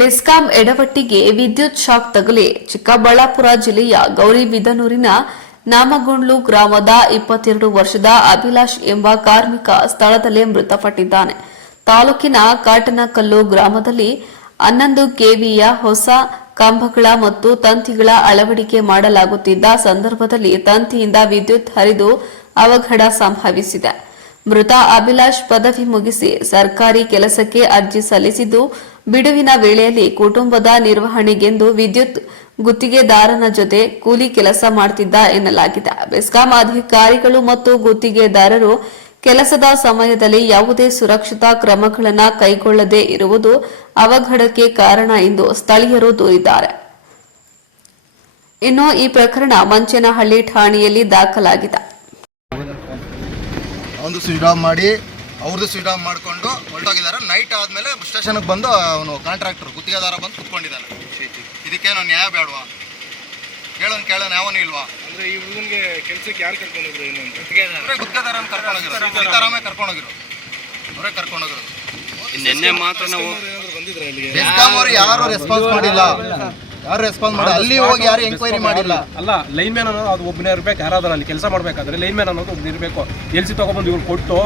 ಬೆಸ್ಕಾಂ ಎಡವಟ್ಟಿಗೆ ವಿದ್ಯುತ್ ಶಾಕ್ ತಗುಲಿ ಚಿಕ್ಕಬಳ್ಳಾಪುರ ಜಿಲ್ಲೆಯ ಗೌರಿಬಿದನೂರಿನ ನಾಮಗುಂಡ್ಲು ಗ್ರಾಮದ 22 ವರ್ಷದ ಅಭಿಲಾಷ್ ಎಂಬ ಕಾರ್ಮಿಕ ಸ್ಥಳದಲ್ಲೇ ಮೃತಪಟ್ಟಿದ್ದಾನೆ. ತಾಲೂಕಿನ ಕಾಟನಕಲ್ಲು ಗ್ರಾಮದಲ್ಲಿ 11 ಕೆವಿಯ ಹೊಸ ಕಂಬಗಳ ಮತ್ತು ತಂತಿಗಳ ಅಳವಡಿಕೆ ಮಾಡಲಾಗುತ್ತಿದ್ದ ಸಂದರ್ಭದಲ್ಲಿ ತಂತಿಯಿಂದ ವಿದ್ಯುತ್ ಹರಿದು ಅವಘಡ ಸಂಭವಿಸಿದೆ. ಮೃತ ಅಭಿಲಾಷ್ ಪದವಿ ಮುಗಿಸಿ ಸರ್ಕಾರಿ ಕೆಲಸಕ್ಕೆ ಅರ್ಜಿ ಸಲ್ಲಿಸಿದ್ದು, ಬಿಡುವಿನ ವೇಳೆಯಲ್ಲಿ ಕುಟುಂಬದ ನಿರ್ವಹಣೆಗೆಂದು ವಿದ್ಯುತ್ ಗುತ್ತಿಗೆದಾರನ ಜೊತೆ ಕೂಲಿ ಕೆಲಸ ಮಾಡುತ್ತಿದ್ದ ಎನ್ನಲಾಗಿದೆ. ಬೆಸ್ಕಾಂ ಅಧಿಕಾರಿಗಳು ಮತ್ತು ಗುತ್ತಿಗೆದಾರರು ಕೆಲಸದ ಸಮಯದಲ್ಲಿ ಯಾವುದೇ ಸುರಕ್ಷತಾ ಕ್ರಮಗಳನ್ನು ಕೈಗೊಳ್ಳದೇ ಇರುವುದು ಅವಘಡಕ್ಕೆ ಕಾರಣ ಎಂದು ಸ್ಥಳೀಯರು ದೂರಿದ್ದಾರೆ. ಇನ್ನು ಈ ಪ್ರಕರಣ ಮಂಚೇನಹಳ್ಳಿ ಠಾಣೆಯಲ್ಲಿ ದಾಖಲಾಗಿದೆ. ಒಂದು ಸ್ವಿಚ್ ಆಫ್ ಮಾಡಿ ಅವ್ರದ್ದು ಸ್ವಿಚ್ ಆಫ್ ಮಾಡಿಕೊಂಡು ಹೊರಟೋಗಿದ್ದಾರೆ. ನೈಟ್ ಆದಮೇಲೆ ಸ್ಟೇಷನ್ಗೆ ಬಂದು ಅವನು ಕಾಂಟ್ರಾಕ್ಟರ್ ಗುತ್ತಿಗೆದಾರ ಬಂದು ಕುತ್ಕೊಂಡಿದ್ದಾನೆ. ಇದಕ್ಕೇನೋ ನ್ಯಾಯ ಬೇಡವಾ? ಕೇಳೋಣ ಯಾವನು ಇಲ್ವಾ? ಅಂದರೆ ಈ ಹುಡುಗನಿಗೆ ಕೆಲಸಕ್ಕೆ ಯಾರು ಕರ್ಕೊಂಡೋದ್ರು? ಏನು ಅಂತ ಗುತ್ತಿಗೆದಾರನ ಕರ್ಕೊಂಡೋಗಿರೋ, ಸೀತಾರಾಮೇ ಕರ್ಕೊಂಡೋಗಿರೋ, ಅವರೇ ಕರ್ಕೊಂಡೋಗಿರೋದು. ನಿನ್ನೆ ಮಾತ್ರ ನಾವು ಬಂದಿದ್ರೆ ಅಲ್ಲಿಗೆ ಬೆಸ್ಕಾಂ ಅವರು ಯಾರು ರೆಸ್ಪಾನ್ಸ್ ಮಾಡಿಲ್ಲ. ಅಲ್ಲಿ ಹೋಗಿ ಯಾರು ಎಂಕ್ವೈರಿ ಮಾಡಿಲ್ಲ. ಅಲ್ಲ, ಲೈನ್ ಮ್ಯಾನ್ ಅನ್ನೋದು ಅದು ಒಬ್ಬನೇ ಇರಬೇಕು. ಯಾರಾದ್ರೂ ಅಲ್ಲಿ ಕೆಲಸ ಮಾಡಬೇಕಾದ್ರೆ ಲೈನ್ ಮ್ಯಾನ್ ಅನ್ನೋದು ಒಬ್ಬನೇ ಇರಬೇಕು. ಎಲ್ಸಿ ತೊಗೊಬಂದು ಇವ್ರು ಕೊಟ್ಟು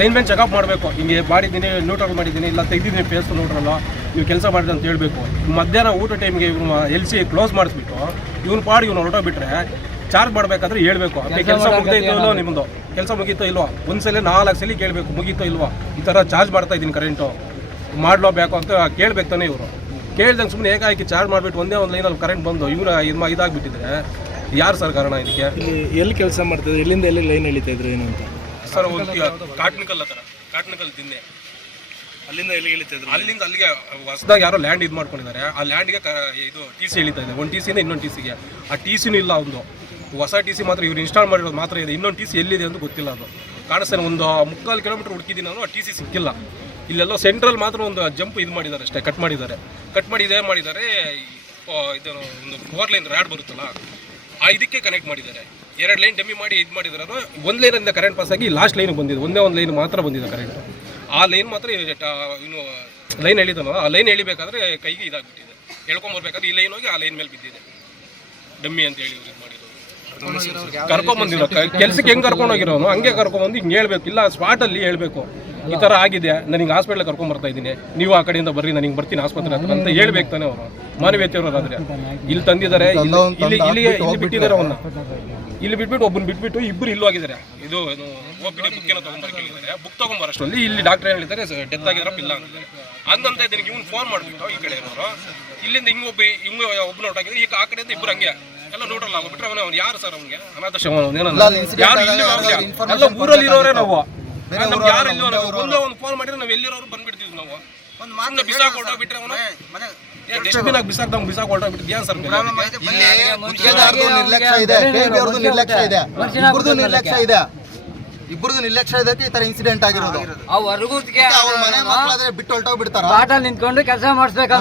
ಲೈನ್ ಮ್ಯಾನ್ ಚೆಕಪ್ ಮಾಡಬೇಕು. ಹಿಂಗೆ ಮಾಡಿದ್ದೀನಿ, ನ್ಯೂಟ್ರಲ್ ಮಾಡಿದ್ದೀನಿ, ಇಲ್ಲ ತೆಗೆದಿದ್ದೀನಿ ಫೇಸ್ ನ್ಯೂಟ್ರಲ್ಲ, ನೀವು ಕೆಲಸ ಮಾಡಿದ್ರೆ ಅಂತ ಹೇಳಬೇಕು. ಮಧ್ಯಾಹ್ನ ಊಟ ಟೈಮ್ಗೆ ಇವ್ನು ಎಲ್ಸಿ ಕ್ಲೋಸ್ ಮಾಡಿಸ್ಬಿಟ್ಟು ಇವ್ನು ಪಾಡಿ ಇವ್ನು ಹೊರಟೋಗ್ಬಿಟ್ರೆ ಚಾರ್ಜ್ ಮಾಡಬೇಕಾದ್ರೆ ಹೇಳ್ಬೇಕು, ಕೆಲಸ ಮುಗಿದೈತೋ ಇಲ್ವೋ, ನಿಮ್ಮದು ಕೆಲಸ ಮುಗೀತೋ ಇಲ್ವೋ, ಒಂದ್ಸಲ 4 ಸಲ ಕೇಳಬೇಕು ಮುಗೀತೋ ಇಲ್ವೋ, ಈ ಥರ ಚಾರ್ಜ್ ಮಾಡ್ತಾ ಇದ್ದೀನಿ ಕರೆಂಟು ಮಾಡಲೇಬೇಕು ಅಂತ ಕೇಳಬೇಕು ತಾನೇ. ಇವರು ಕೇಳ್ದಂಗೆ ಸುಮ್ಮನೆ ಏಕಾಏಕಿ ಚಾರ್ಜ್ ಮಾಡಿಬಿಟ್ಟು ಒಂದೇ ಒಂದು ಲೈನಲ್ಲಿ ಕರೆಂಟ್ ಬಂದು ಇವ್ರು ಇದಾಗ್ಬಿಟ್ಟಿದ್ರೆ ಯಾರು ಸರ್ ಕಾರಣ ಇದಕ್ಕೆ? ಎಲ್ಲಿ ಕೆಲಸ ಮಾಡ್ತಿದ್ರು, ಎಲ್ಲಿಂದ ಎಲ್ಲಿ ಲೈನ್ ಎಳಿತಾ ಇದ್ರು ಏನು ಅಂತ? ಸರ್ ಕಾಟ್ನಿಕಲ್ ಹತ್ರ, ಕಾಟ್ನಿಕಲ್ ತಿನ್ನೆ, ಅಲ್ಲಿಂದ ಎಲ್ಲಿ ಎಳಿತಾ ಇದ್ರು? ಅಲ್ಲಿಂದ ಅಲ್ಲಿಗೆ ಹೊಸದಾಗಿ ಯಾರೋ ಲ್ಯಾಂಡ್ ಇದು ಮಾಡ್ಕೊಂಡಿದ್ದಾರೆ. ಆ ಲ್ಯಾಂಡ್ಗೆ ಇದು ಟಿ ಸಿ ಎಳಿತಾ ಇದೆ. ಒಂದು ಟಿ ಸಿಯಿಂದ ಇನ್ನೊಂದು ಟಿ ಸಿಗೆ. ಆ ಟಿ ಸಿನೂ ಇಲ್ಲ, ಒಂದು ಹೊಸ ಟಿ ಸಿ ಮಾತ್ರ ಇವ್ರು ಇನ್ಸ್ಟಾಲ್ ಮಾಡಿರೋದು ಮಾತ್ರ ಇದೆ. ಇನ್ನೊಂದು ಟಿ ಸಿ ಎಲ್ಲಿದೆ ಅಂತ ಗೊತ್ತಿಲ್ಲ. ಅದು ಕಾಣಿಸ್ತೇನೆ. ಒಂದು 3/4 ಕಿಲೋಮೀಟರ್ ಹುಡುಕಿದ್ದೀನಿ ನಾನು, ಆ ಟಿ ಸಿ ಸಿಕ್ಕಿಲ್ಲ. ಇಲ್ಲೆಲ್ಲೋ ಸೆಂಟ್ರಲ್ ಮಾತ್ರ ಒಂದು ಜಂಪ್ ಇದು ಮಾಡಿದ್ದಾರೆ ಅಷ್ಟೇ, ಕಟ್ ಮಾಡಿದ್ದಾರೆ. ಇದೇ ಮಾಡಿದ್ದಾರೆ. ಇದು ಒಂದು 4 ಲೈನ್ ರಾಡ್ ಬರುತ್ತಲ್ಲ, ಆ ಇದಕ್ಕೆ ಕನೆಕ್ಟ್ ಮಾಡಿದ್ದಾರೆ. 2 ಲೈನ್ ಡಮ್ಮಿ ಮಾಡಿ ಇದು ಮಾಡಿದ್ದಾರೆ. ಅದು ಒಂದು ಲೈನಿಂದ ಕರೆಂಟ್ ಪಾಸ್ ಆಗಿ ಲಾಸ್ಟ್ ಲೈನ್ ಬಂದಿದೆ. ಒಂದೇ ಒಂದು ಲೈನ್ ಮಾತ್ರ ಬಂದಿದೆ ಕರೆಂಟ್. ಆ ಲೈನ್ ಮಾತ್ರ ಇನ್ನು ಲೈನ್ ಎಳಿತಾನೋ, ಆ ಲೈನ್ ಎಳಿಬೇಕಾದ್ರೆ ಕೈಗೆ ಇದಾಗ್ಬಿಟ್ಟಿದೆ. ಎಳ್ಕೊಂಬರ್ಬೇಕಾದ್ರೆ ಈ ಲೈನ್ ಹೋಗಿ ಆ ಲೈನ್ ಮೇಲೆ ಬಿದ್ದಿದೆ. ಡಮ್ಮಿ ಅಂತ ಹೇಳಿ ಇದು ಮಾಡಿರೋದು. ಕರ್ಕೊಂಬಂದಿರೋ ಕೆಲ್ಸಕ್ಕೆ ಹೆಂಗೆ ಕರ್ಕೊಂಡೋಗಿರೋನು ಹಂಗೆ ಕರ್ಕೊಂಬಂದು ಹಿಂಗೆ ಹೇಳ್ಬೇಕು. ಇಲ್ಲ ಸ್ಪಾಟಲ್ಲಿ ಹೇಳ್ಬೇಕು, ಈ ಥರ ಆಗಿದೆ, ನನಗೆ ಹಾಸ್ಪಿಟ್ಲಿಗೆ ಕರ್ಕೊಂಬರ್ತಾ ಇದ್ದೀನಿ, ನೀವು ಆ ಕಡೆಯಿಂದ ಬರ್ರಿ, ನನಗೆ ಬರ್ತೀನಿ ಆಸ್ಪತ್ರೆ ಹತ್ರ ಅಂತ ಹೇಳ್ಬೇಕು ತಾನೆ. ಅವರು ಮಾನವೀಯತೆಯವರಾದ್ರೆ ಇಲ್ಲಿ ತಂದಿದ್ದಾರೆ, ಇಲ್ಲಿ ಬಿಟ್ಟಿದ್ದಾರೆ. ಅವನ್ನ ಇಲ್ಲಿ ಬಿಟ್ಬಿಟ್ಟು ಒಬ್ಬನ ಬಿಟ್ಬಿಟ್ಟು ಇಬ್ಬರು ಇಲ್ಲೂ ಆಗಿದ್ದಾರೆ. ಇದು OPD ಬುಕ್ ಏನೋ ತೊಗೊಂಬರ್ಕಿದ್ದಾರೆ. ಬುಕ್ ತೊಗೊಂಬರಷ್ಟರಲ್ಲಿ ಇಲ್ಲಿ ಡಾಕ್ಟರ್ ಹೇಳಿದ್ದಾರೆ ಡೆತ್ ಆಗಿದಾರಪ್ಪ ಇಲ್ಲ ಅಂತಿದ್ದಾರೆ. ಹಂಗಂತ ಇದಕ್ಕೆ ಇವ್ನು ಫೋನ್ ಮಾಡಿಬಿಟ್ಟು ಈ ಕಡೆ ಏನವರು ಇಲ್ಲಿಂದ ಹಿಂಗೆ ಒಬ್ಬನ ಹೊರಟಾಗಿದ್ರೆ ಈಗ ಆ ಕಡೆಯಿಂದ ಇಬ್ಬರು ಹಂಗೆ ಎಲ್ಲ ನೋಡ್ರಲ್ಲ ಆಗ್ಬಿಟ್ರೆ ಅವ್ನು ಯಾರು ಸರ್? ಅವ್ನಿಗೆ ಅನಾಥ ಶವ ಯಾರು ಎಲ್ಲ ಊರಲ್ಲಿ ಇರೋರೇ ನಾವು. ನಮ್ಗೆ ಯಾರು ಇಲ್ಲ, ಒಂದೇ ಒಂದು ಫೋನ್ ಮಾಡಿದ್ರೆ ನಾವು ಎಲ್ಲಿರೋರು ಬಂದ್ಬಿಡ್ತೀವಿ. ನಾವು ಒಂದು ಬಿಸಾಕ್ ಹೊರಟೋಗ್ಬಿಟ್ರೆ ಅವನು ಡಸ್ಟ್ಬಿನ್ ಆಗಿ ಬಿಸಾಕ್ ಹೊರಟೋಗ್ಬಿಟ್ಟಿದ್ಯಾ ಸರ್? ಇಬ್ಬರದು ನಿರ್ಲಕ್ಷ್ಯ ಇದಕ್ಕೆ ಈ ತರ ಇನ್ಸಿಡೆಂಟ್ ಆಗಿರೋದು. ಬಿಟ್ಟು ಹೊರಟೋಗ್ಬಿಡ್ತಾರ, ನಿಂತ್ಕೊಂಡು ಕೆಲಸ ಮಾಡಿಸ್ಬೇಕು.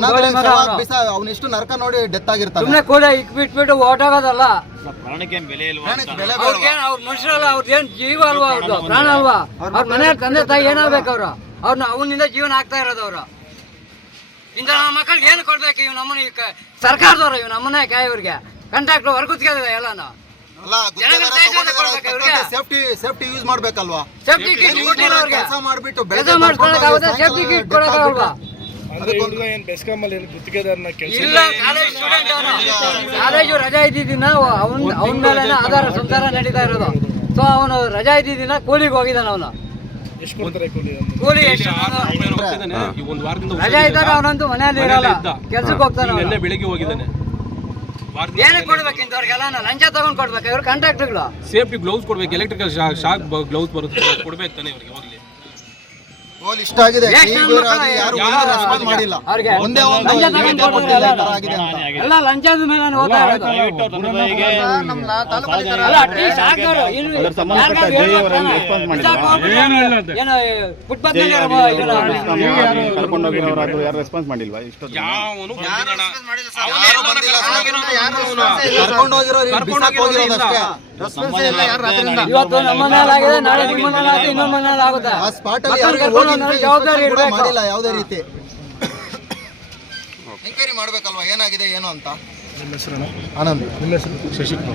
ಅವನೆಷ್ಟು ನರಕ ನೋಡಿ ಡೆತ್ ಆಗಿರ್ತಾನೆ. ಸುಮ್ಮನೆ ಕೂಡ ಬಿಟ್ಬಿಟ್ಟು ಓಟೋಗೋದಲ್ಲ. ಅವ್ರ ಮನುಷ್ಯರಲ್ಲ, ಅವ್ರದ್ದೇನು ಜೀವ ಅಲ್ವಾ, ಅವ್ರದ್ದು ಪ್ರಾಣ ಅಲ್ವಾ. ಅವ್ರ ಮನೆಯ ತಂದೆ ತಾಯಿ ಏನಾಗ್ಬೇಕು? ಅವ್ರನ್ನ ಅವನಿಂದ ಜೀವನ ಆಗ್ತಾ ಇರೋದು. ಅವರು ಇಂಥ ಮಕ್ಕಳಿಗೆ ಏನು ಕೊಡ್ಬೇಕು? ಇವ್ ನಮ್ಮನ್ನ ಸರ್ಕಾರದವ್ರು ಇವ್ ನಮ್ಮನ್ನ ಇವ್ರಿಗೆ ಕಾಂಟ್ರಾಕ್ಟರ್ ಹೊರಗುತ್ತಿಗೆ ಎಲ್ಲಾನು ಸೇಫ್ಟಿ ಯೂಸ್ ಮಾಡ್ಬೇಕಲ್ವಾ? ಸೇಫ್ಟಿ ಕಿಟ್ ಕೊಟ್ಟಿಲ್ಲ ಅವ್ರಿಗೆ. ಕೆಲಸ ಮಾಡ್ಬಿಟ್ಟು ಕೆಲಸ ಮಾಡ್ಕೊಳಕ್ಕಾಗುತ್ತೆ, ಸೇಫ್ಟಿ ಕಿಟ್ ಕೊಡಕ್ಕಾಗಲ್ವಾ? ಇಲ್ಲ, ಕಾಲೇಜು ರಜಾ ಇದ್ದಿದ್ದಿನ ಅವನ ಮೇಲೆ ಆಧಾರ ಸಂಸಾರ ನಡೀತಾ ಇರೋದು. ಸೊ ಅವನು ರಜಾ ಇದ್ದಿದ್ದಿನ ಕೂಲಿಗೆ ಹೋಗಿದ್ದಾನ. ಅವನು ಕೂಲಿ ರಜಾ ಇದ್ದಾಗ ಅವನಂತೂ ಮನೆಯಲ್ಲಿ ಇರಲ್ಲ, ಕೆಲ್ಸಕ್ಕೆ ಹೋಗ್ತಾನೆ. ಬೆಳಿಗ್ಗೆ ಹೋಗಿದ್ದಾನೆ. ಏನಕ್ಕೆ ಕೊಡ್ಬೇಕು ಇಂಥವ್ರಿಗೆಲ್ಲ? ಲಂಚ ತಗೊಂಡ್ ಕೊಡ್ಬೇಕು ಇವ್ರು ಕಾಂಟ್ರಾಕ್ಟರ್ಗಳು. ಸೇಫ್ಟಿ ಗ್ಲೌಸ್ ಕೊಡ್ಬೇಕು, ಎಲೆಕ್ಟ್ರಿಕಲ್ ಶಾಕ್ ಗ್ಲೌಸ್ ಬರುತ್ತೆ, ಕೊಡ್ಬೇಕು ತಾನೆ ಇವ್ರಿಗೆ. ಹೋಗ್ಲಿ ಇಷ್ಟ ಆಗಿದೆ, ಮಾಡಿಲ್ಲ. ಒಂದೇ ಒಂದು ಎಲ್ಲ ಲಂಚದ ಮೇಲೆ ಹೋಗ್ತಾ ಇರೋದು. ಏನೋ ಫುಟ್ಪಾತ್ ರೆಸ್ಪಾನ್ಸ್ ಮಾಡಿಲ್ವಾ? ಇವತ್ತು ನಮ್ಮ ಮನೇಲಾಗಿದೆ, ನಾಳೆ ನಿಮ್ಮ ಮನೇಲಾಗುತ್ತೆ, ಇನ್ನೊಂದು ಮನೇಲಿ ಆಗುತ್ತೆ. ಜವಾಬ್ದಾರಿ ಮಾಡಿಲ್ಲ ಯಾವುದೇ ರೀತಿ. ಎಂಕ್ವೈರಿ ಮಾಡಬೇಕಲ್ವಾ ಏನಾಗಿದೆ ಏನು ಅಂತ. ನಿಮ್ಮ ಹೆಸರು ಆನಂದ್. ನಿಮ್ಮ ಹೆಸರು? ಶಶಿಕುಮಾರ್.